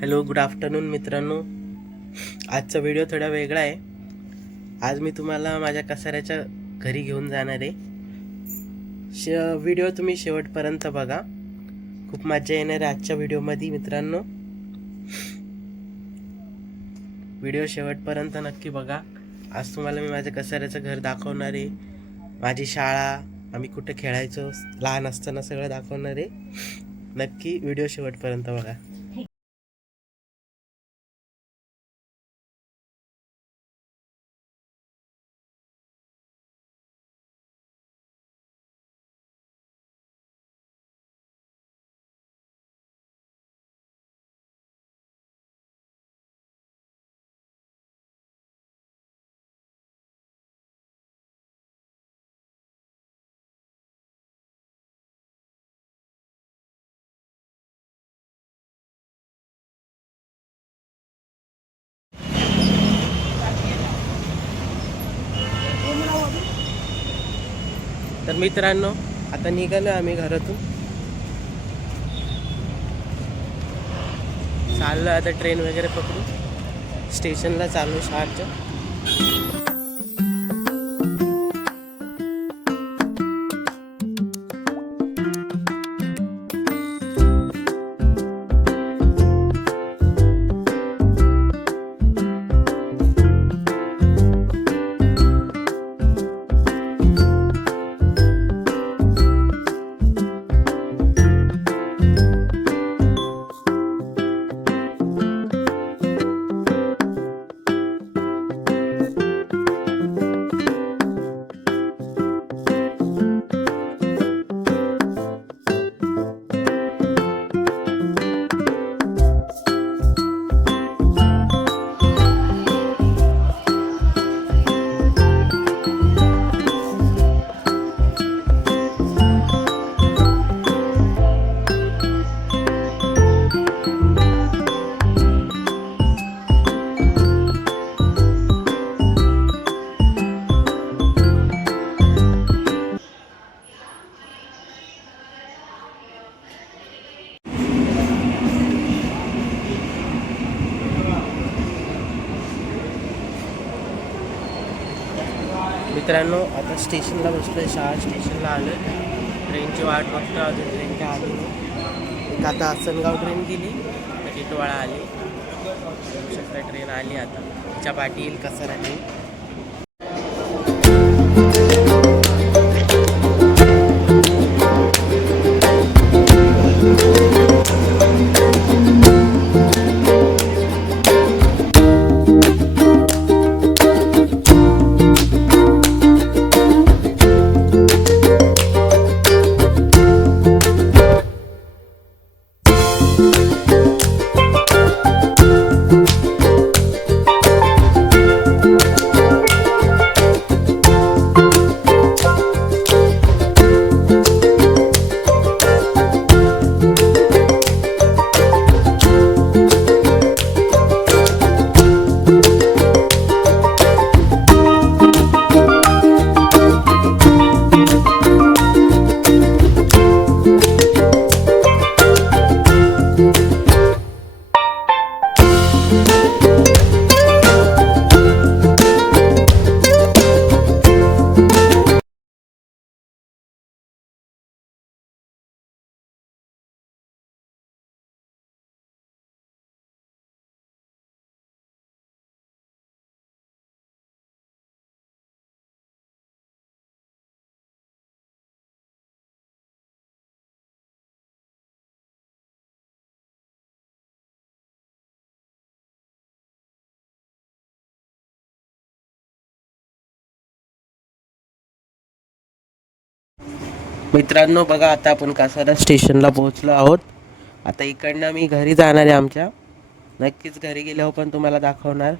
Hello, good afternoon मित्रांनो. आजचा video थोडा वेगळा आहे. आज मी तुम्हाला माझ्या कसाऱ्याच्या घरी घेऊन जाणार आहे. व्हिडिओ तुम्ही शेवटपर्यंत बघा, खूप मजा येणार आहे आजच्या व्हिडिओमध्ये मित्रांनो. व्हिडिओ शेवटपर्यंत नक्की बघा. आज तुम्हाला मी माझ्या कसाऱ्याचं घर दाखवणार आहे, माझी शाळा, आम्ही कुठे खेळायचो लहान असताना सगळं दाखवणार आहे. नक्की व्हिडिओ शेवटपर्यंत बघा. तर मित्रांनो, आता निघालो आम्ही घरातून, चाललो आता ट्रेन वगैरे पकडू, स्टेशनला चालू शहरच्या. मित्रांनो, आता स्टेशनला बसलो आहे, शहर स्टेशनला आलो आहे. ट्रेनची वाट बघतो, अजून ट्रेन काय आली नाही. एक आता आसनगाव ट्रेन गेली, टिटवाळा आली, ट्रेन आली. आता तिच्या पाठी येईल कसारा ट्रेन. मित्रांनो बघा, आता आपण कसारा स्टेशनला पोहोचलो आहोत. आता इकडनं मी घरी जाणार आहे आमच्या. नक्कीच घरी गेल्यावर पण तुम्हाला दाखवणार.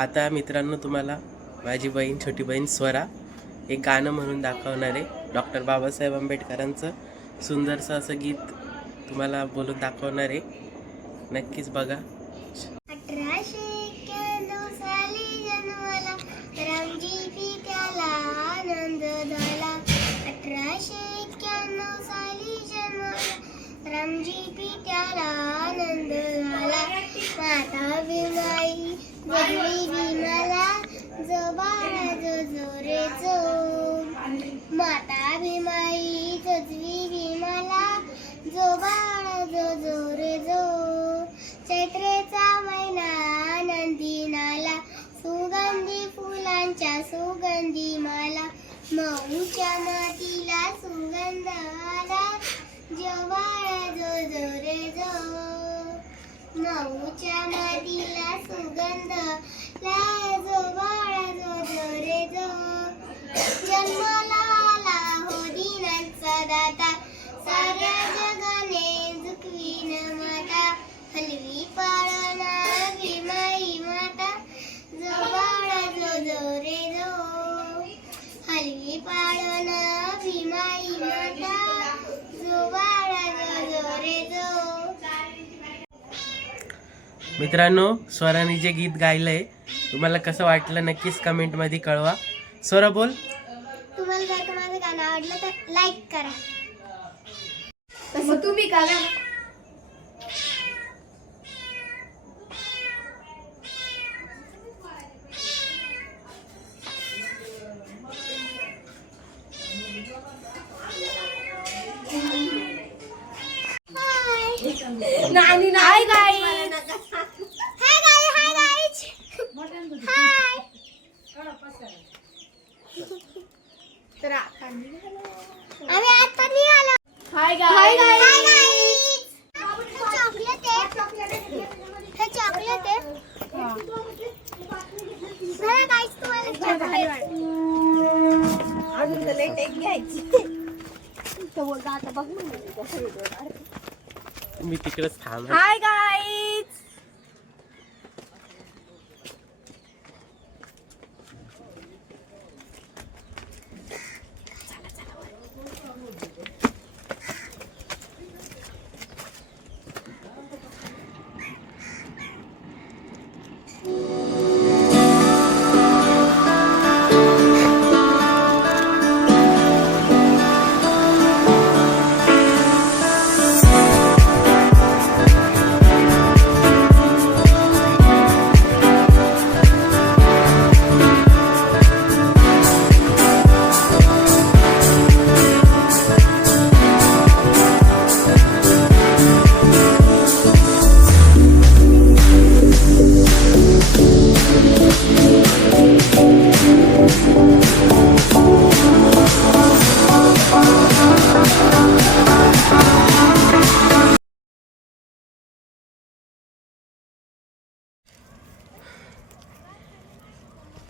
आता मित्रांनो तुम्हाला माझी बहीण, छोटी बहीण स्वरा एक गाणं म्हणून दाखवणार आहे. डॉक्टर बाबासाहेब आंबेडकरांचं सुंदरसं असं गीत तुम्हाला बोलून दाखवणार आहे. नक्कीच बघा. 1891 साली जन्मला रामजी पित्याला आनंद झाला. 1891 साली जन्मला रामजी पित्याला आनंद झाला. माता भीमाई जगली भीमाला जो बाळा जो रे जो. माता भीमाई जगली भीमाला जो बाळा जो रे जो. चैत्रेचा महिना आनंदी नाला सुगंधी फुलांच्या सुगंधी माला. मऊच्या मातीला सुगंध आला जो बाळा जो रे जो. मऊच्या मातीला सुगंध ला जो बाळा जो रे जो. जन्माला आला हो दिनांचा दाता साऱ्या जगाने झुकवीन माता. हलवी पाळणा भीमाई माता जो बाळा जो रे जो. हलवी पाळणा भीमाई माता जो बाळा जो रे जो. मित्रांनो, स्वराने जे गीत गायलंय तुम्हाला कसं वाटलं नक्कीच कमेंटमध्ये कळवा. स्वरा बोल. तुम्हाला जर का माझं गाणं आवडलं तर लाईक करा. मग तुम्ही करा. Hi guys. Hi guys. Hi. तर आम्ही आता निघालो. Hi guys. Hi guys. Chocolate आहे. हे चॉकलेट आहे. बरं guys तुम्हाला चॉकलेट अजून तर लेट एक घ्यायची. तो बोलता आता बघ ना मी तिकडेच थांब. Hi guys.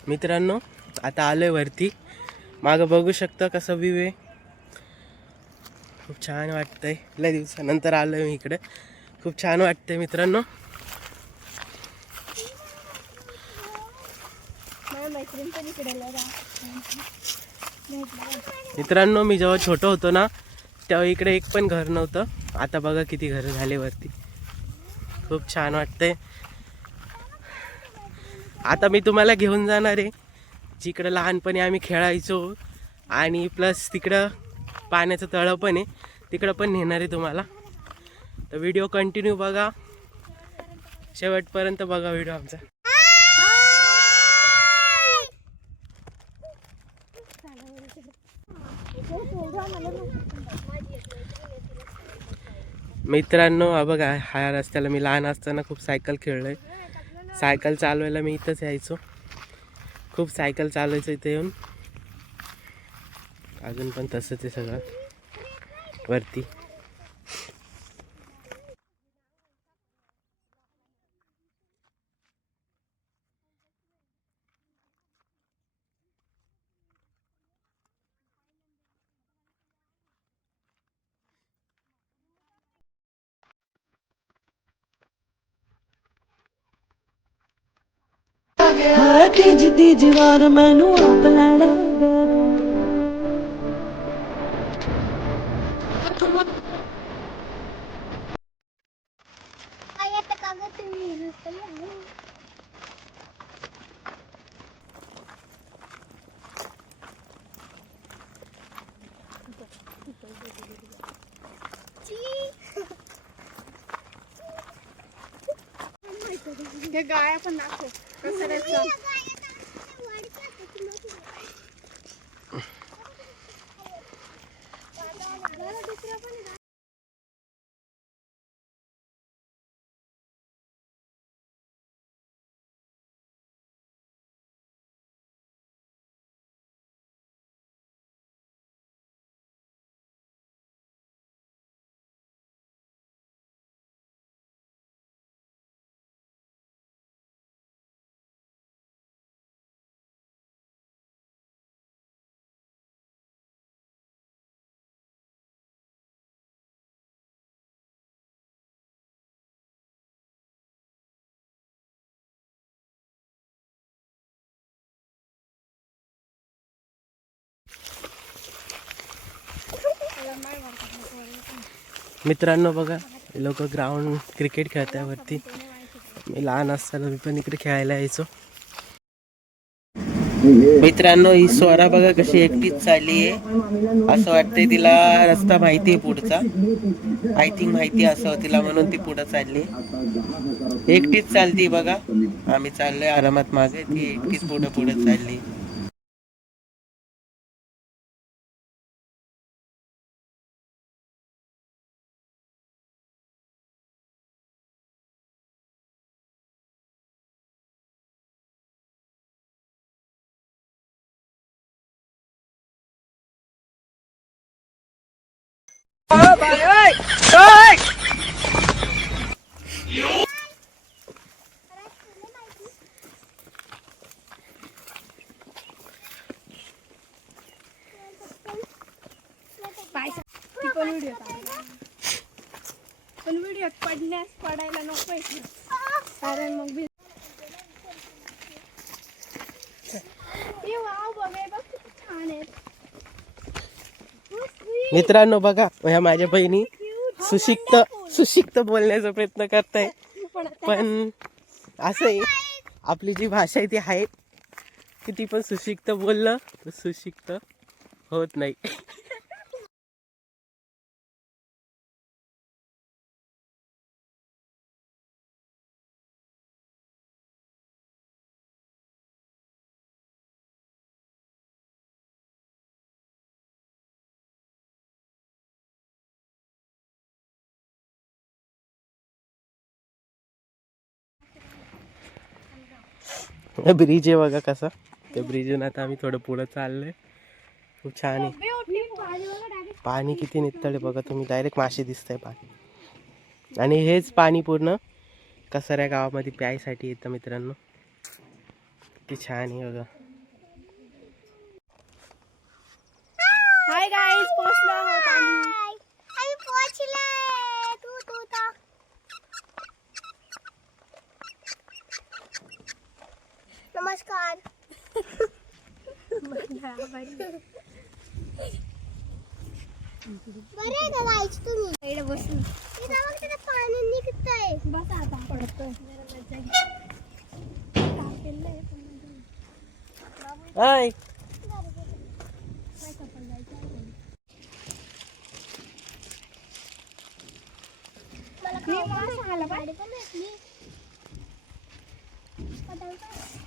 मित्रांनो, आता आलोय वरती. मागं बघू शकता कसं व्ह्यू आहे. खूप छान वाटतंय. लय दिवसानंतर आलोय मी इकडे. खूप छान वाटतंय मित्रांनो. मित्रांनो, मी जेव्हा छोटं होतो ना तेव्हा इकडे एक पण घर नव्हतं. आता बघा किती घर झाले वरती. खूप छान वाटतंय. आता मी तुम्हाला घेऊन जाणार आहे जिकडं लहानपणी आम्ही खेळायचो आणि प्लस तिकडं पाण्याचं तळं पण आहे. तिकडं पण नेणार आहे तुम्हाला. तर व्हिडिओ कंटिन्यू बघा, शेवटपर्यंत बघा व्हिडिओ आमचा. मित्रांनो, हा बघा, ह्या रस्त्याला मी लहान असताना खूप सायकल खेळलोय. सायकल चालवायला मी इथंच यायचो. खूप सायकल चालवायचं इथे येऊन. अजून पण तसंच आहे सगळं वरती. तीज तीज वार मैनू अपना आई आता का गं तुम्ही नुसतं लिहा. हे गाया पण दाखव कसं राहायचं. मित्रांनो बघा लोक ग्राउंड क्रिकेट खेळतात वरती. मी लहान असताना मी पण इकडे खेळायला यायचो. मित्रांनो ही स्वरा बघा कशी एकटीच चालली आहे. असं वाटतंय तिला रस्ता माहिती आहे पुढचा. आय थिंक माहिती असं तिला म्हणून ती पुढे चालली. एकटीच चालती बघा. आम्ही चाललोय आरामात मागे, ती एकटीच पुढे पुढे चालली. ती पण व्हिडिओ पण व्हिडिओ पडायला नको कारण मग वाव बघ बघ किती छान आहे. मित्रांनो बघा ह्या माझ्या बहिणी सुशिक्त बोलण्याचा प्रयत्न करताय. पण असं आहे आपली जी भाषा आहे ती आहे, किती पण सुशिक्त बोललं तर सुशिक्त होत नाही. ब्रिज आहे बघा कसा. त्या ब्रिजून आता आम्ही थोडं पुढं चाललोय. खूप छान आहे. पाणी किती नितळ आहे बघा तुम्ही. डायरेक्ट मासे दिसतंय पाणी. आणि हेच पाणी पूर्ण कसऱ्या गावामध्ये प्यायसाठी येतं मित्रांनो. किती छान आहे बघा. हाय गाईज, पोहोचलो आहोत आम्ही. आम्ही पोहोचलोय. तू तर नमस्कार. बरे आहे का गाईज तुम्ही? इकडे बसून इथं बघ तिथं पाणी निघतंय. बस आता पडतोय. हाय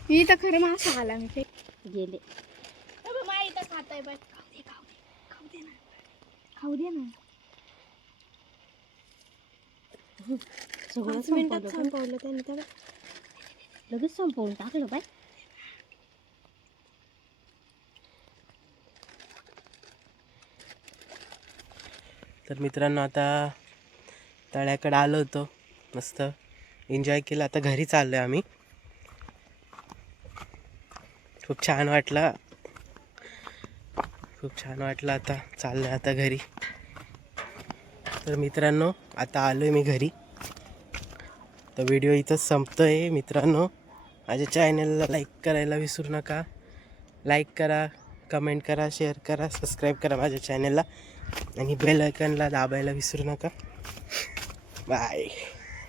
इथं खरं मासा आला. मी गेले इथं खाताय बस. खाऊ दे ना. सगळं मिनिटात संपवलं त्यांनी. तर लगेच संपवून टाकलं बाय. तर मित्रांनो आता तळ्याकडे आलो होतो. मस्त एन्जॉय केलं. आता घरी चाललोय आम्ही. खूप छान वाटलं. आता चाललोय आता घरी. तर मित्रांनो आता आलोय मी घरी. तर व्हिडिओ इथंच संपतोय मित्रांनो. माझ्या चॅनलला लाईक करायला विसरू नका. लाईक करा, कमेंट करा, शेअर करा, सबस्क्राईब करा माझ्या चॅनलला आणि बेल आयकॉनला दाबायला विसरू नका. बाय.